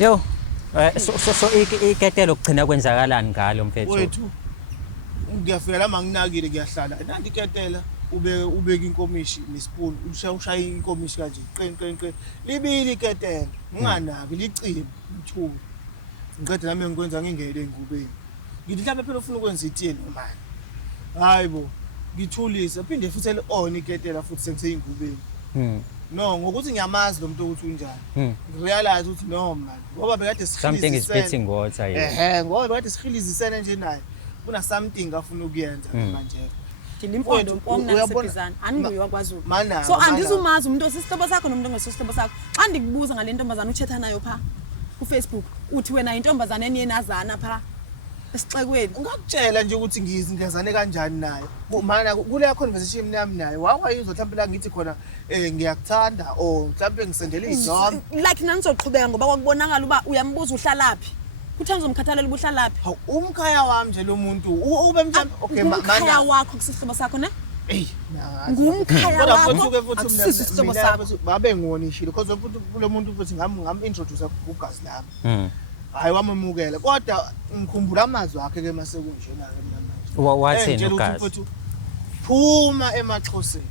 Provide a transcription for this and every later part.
Yo, so iketelo kugcina kwenzakalani ngalo mfethu? Wethu ngiyafika la manginakile kuyahlala. Nanti iketela ubeka inkomishi nespoon, ushaya inkomishi kanje. Qen. Libili iketela. Unganaki licime mthubi. Ngiqeda nami ngikwenza ngingele engubeni. Ngithi mhlawumbe phela ufuna ukwenza itiye nomani. Hayibo, ngithulisa phinde futhi on iketela futhi sengiseyingubeni. No, ngokuthi ngiyamazi lo muntu ukuthi unjani. Ngirealize ukuthi no man. Ngoba bekade sikhilizisene. Something is spitting water here. Ngoba bekade sikhilizisene nje naye. Kuna something afuna ukuyenza manje. Ndilimpondo umpomna nasebizana. Andinguye wakwaZulu. So andizumazi umuntu osisihlobo sakho nomuntu ongesihlobo sakho. Andikubuza ngale ntombazana uthetha nayo pha ku Facebook. Uthi wena intombazana eniyenzana pha esixekweni. Ngakutshela nje ukuthi ngizingazane kanjani naye. Mana kule conversation yami naye wawayizwa mhlawumbe la ngithi khona ngiyakuthanda or mhlawumbe ngisendele izona. Like nanizoqhubeka ngoba kwakubonakala uba uyambuza uhlalaphi. Kuthanze umkhathalelo ubuhlalaphi. Hawu umkhaya wami nje lo muntu ube mhlawumbe okay umkhaya wakho kusihlobo sakho ne? Ngumkhaya kodwa wakho. futhi mina babe ngonishile because futhi lo muntu futhi introduce ugazi lami. Hayi wamemukela kodwa ngikhumbula amazwi akhe ke masekunjena ke manje. Wathini ugazi? Phuma emaXhoseni.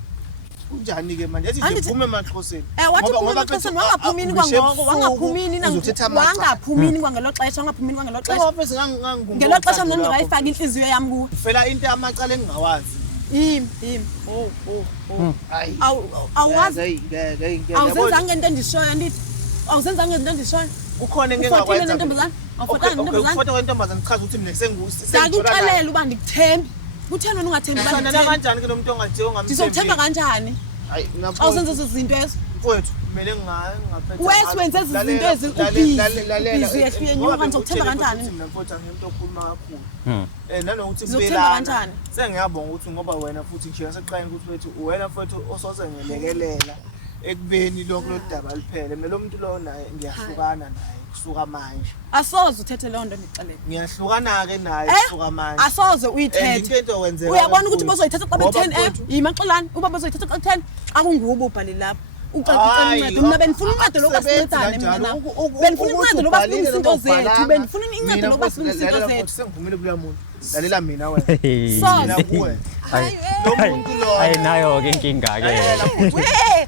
Kunjani ke manje? Ethi ngiphume emaXhoseni. Wathi phuma emaXhoseni wangaphumini kwangoko, wangaphumini wangaphumini kwangelo xesha, wangaphumini kwangelo xesha. Ngoba bese ngangikhumbula. Ngelo xesha mina ngingayifaka inhliziyo yami kuwe. Phela into amacala engingawazi. Hayi. Awazi. Awuzenzanga into endishoyo ndithi. Awuzenzanga into endishoyo. Ukhona engingakwenza ntombazana. Awufotanga ntombazana. Ufoto wentombazana chaza ukuthi mina Sakuxelela uba ndikuthembi. Utheni wena ungathembi uba ndikuthembi? Kanjani ke lo muntu ongaziyo ongamthembi? Ndizokuthemba kanjani? Hayi ngapho. Awusenze izinto ezo. Mfowethu kumele ngingaphethe. Wenze izinto ezibhizi yenyuka ngizokuthemba kanjani? Mina mfowethu angiyento okhuluma kakhulu. Nanokuthi Ngizokuthemba kanjani? Sengiyabonga ukuthi ngoba wena futhi nje yaseqayini ukuthi wethu wena mfowethu osoze ngelekelela ekubeni lokho lodaba liphele. Mina lo muntu lo naye ngiyahlukana naye kusuka manje. Asoze uthethe leyo nto ngixelele. Ngiyahlukana ke naye kusuka manje. Asoze uyithethe. Into wenzeka. Uyabona ukuthi bozoyithatha xa be10 yimaxolani uba bozoyithatha xa ku10 akungubo ubhali lapha. Ucela uncedo mina benifuna uncedo lokwasincedane mina. Benifuna uncedo lokwasincedane izinto zethu. Benifuna uncedo lokwasincedane izinto zethu. Sengivumile kuya muntu. Lalela mina wena. Mina kuwe. Lo muntu lo. Ayinayo ke inkinga ke.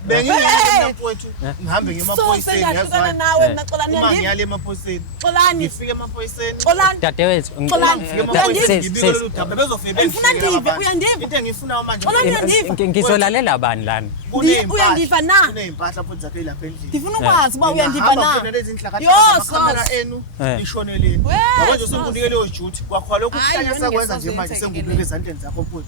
Bengingena mfowethu ngihambe ngemaphoyiseni yazwana nawe maxolani uma ngiyale emaphoyiseni. Xolani. Ngifike emaphoyiseni. Xolani. Dadewethu ngibikele udaba bezofike bengifuna ndive uyandiva. Into engifuna manje. ngizolalela abani lana? Uyandiva na? Kunempahla futhi zakhe lapha endlini. Ngifuna ukwazi uba uyandiva na? Khona lezi inhlaka kamera enu lishoneleni. Yabo nje sengikunikele uJuthi kwakhona lokhu kuhlanya sakwenza nje manje sengikubeka ezandleni zakho mfowethu.